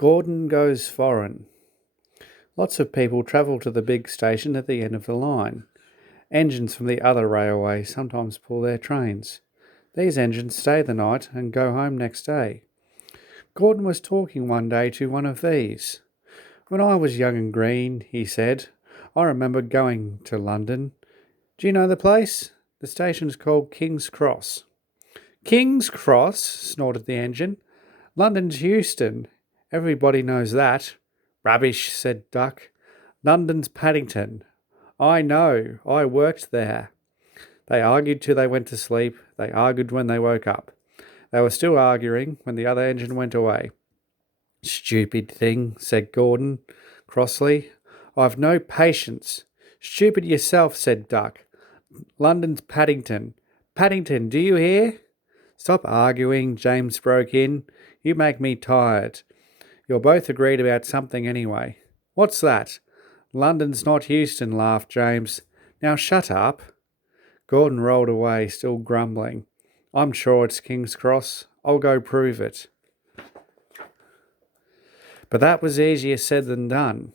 Gordon goes foreign. Lots of people travel to the big station at the end of the line. Engines from the other railway sometimes pull their trains. These engines stay the night and go home next day. Gordon was talking one day to one of these. When I was young and green, he said, I remember going to London. Do you know the place? The station's called King's Cross. King's Cross, snorted the engine. London's Euston. Everybody knows that. Rubbish, said Duck. London's Paddington. I know, I worked there. They argued till they went to sleep. They argued when they woke up. They were still arguing when the other engine went away. Stupid thing, said Gordon crossly. I've no patience. Stupid yourself, said Duck. London's Paddington. Paddington, do you hear? Stop arguing, James broke in. You make me tired. You're both agreed about something anyway. What's that? London's not Euston, laughed James. Now shut up. Gordon rolled away, still grumbling. I'm sure it's King's Cross. I'll go prove it. But that was easier said than done.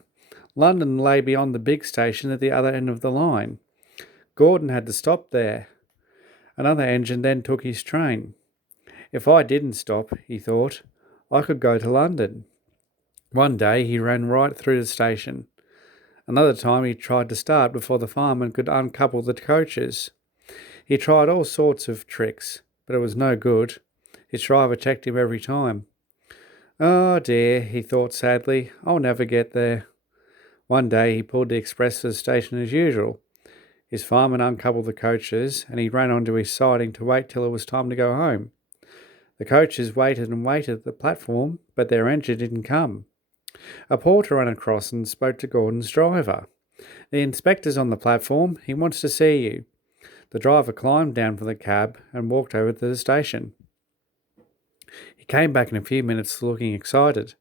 London lay beyond the big station at the other end of the line. Gordon had to stop there. Another engine then took his train. If I didn't stop, he thought, I could go to London. One day he ran right through the station. Another time he tried to start before the fireman could uncouple the coaches. He tried all sorts of tricks, but it was no good. His driver checked him every time. Oh dear, he thought sadly, I'll never get there. One day he pulled the express to the station as usual. His fireman uncoupled the coaches, and he ran onto his siding to wait till it was time to go home. The coaches waited and waited at the platform, but their engine didn't come. A porter ran across and spoke to Gordon's driver. The inspector's on the platform. He wants to see you. The driver climbed down from the cab and walked over to the station. He came back in a few minutes looking excited.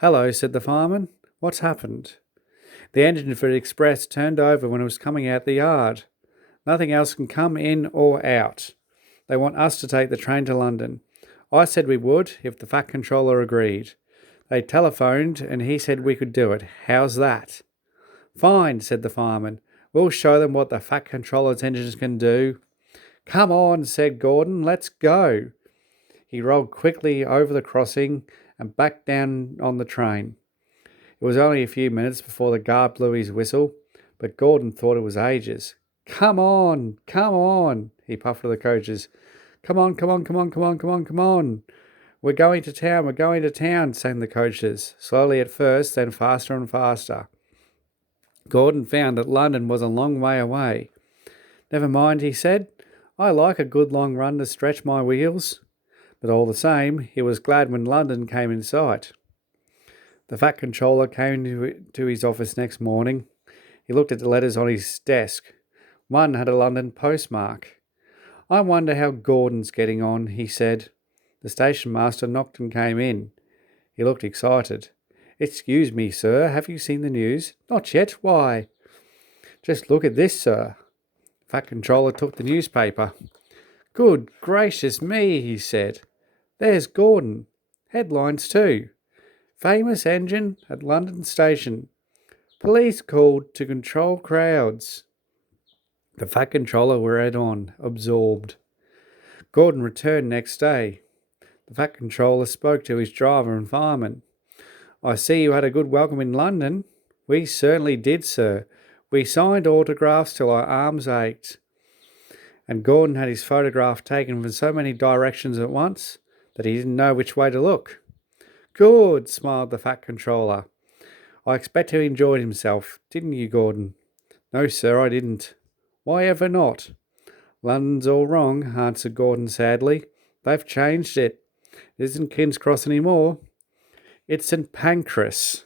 Hello, said the fireman. What's happened? The engine for the express turned over when it was coming out the yard. Nothing else can come in or out. They want us to take the train to London. I said we would if the Fat Controller agreed. They telephoned and he said we could do it. How's that? Fine, said the fireman. We'll show them what the Fat Controller's engines can do. Come on, said Gordon. Let's go. He rolled quickly over the crossing and back down on the train. It was only a few minutes before the guard blew his whistle, but Gordon thought it was ages. Come on, he puffed to the coaches. Come on. We're going to town, sang the coaches, slowly at first, then faster and faster. Gordon found that London was a long way away. Never mind, he said. I like a good long run to stretch my wheels. But all the same, he was glad when London came in sight. The Fat Controller came to his office next morning. He looked at the letters on his desk. One had a London postmark. I wonder how Gordon's getting on, he said. The station master knocked and came in. He looked excited. Excuse me, sir, have you seen the news? Not yet, why? Just look at this, sir. Fat Controller took the newspaper. Good gracious me, he said. There's Gordon. Headlines too. Famous engine at London station. Police called to control crowds. The Fat Controller read on, absorbed. Gordon returned next day. The Fat Controller spoke to his driver and fireman. I see you had a good welcome in London. We certainly did, sir. We signed autographs till our arms ached. And Gordon had his photograph taken from so many directions at once that he didn't know which way to look. Good, smiled the Fat Controller. I expect he enjoyed himself, didn't you, Gordon? No, sir, I didn't. Why ever not? London's all wrong, answered Gordon sadly. They've changed it. It isn't King's Cross any more. It's St. Pancras.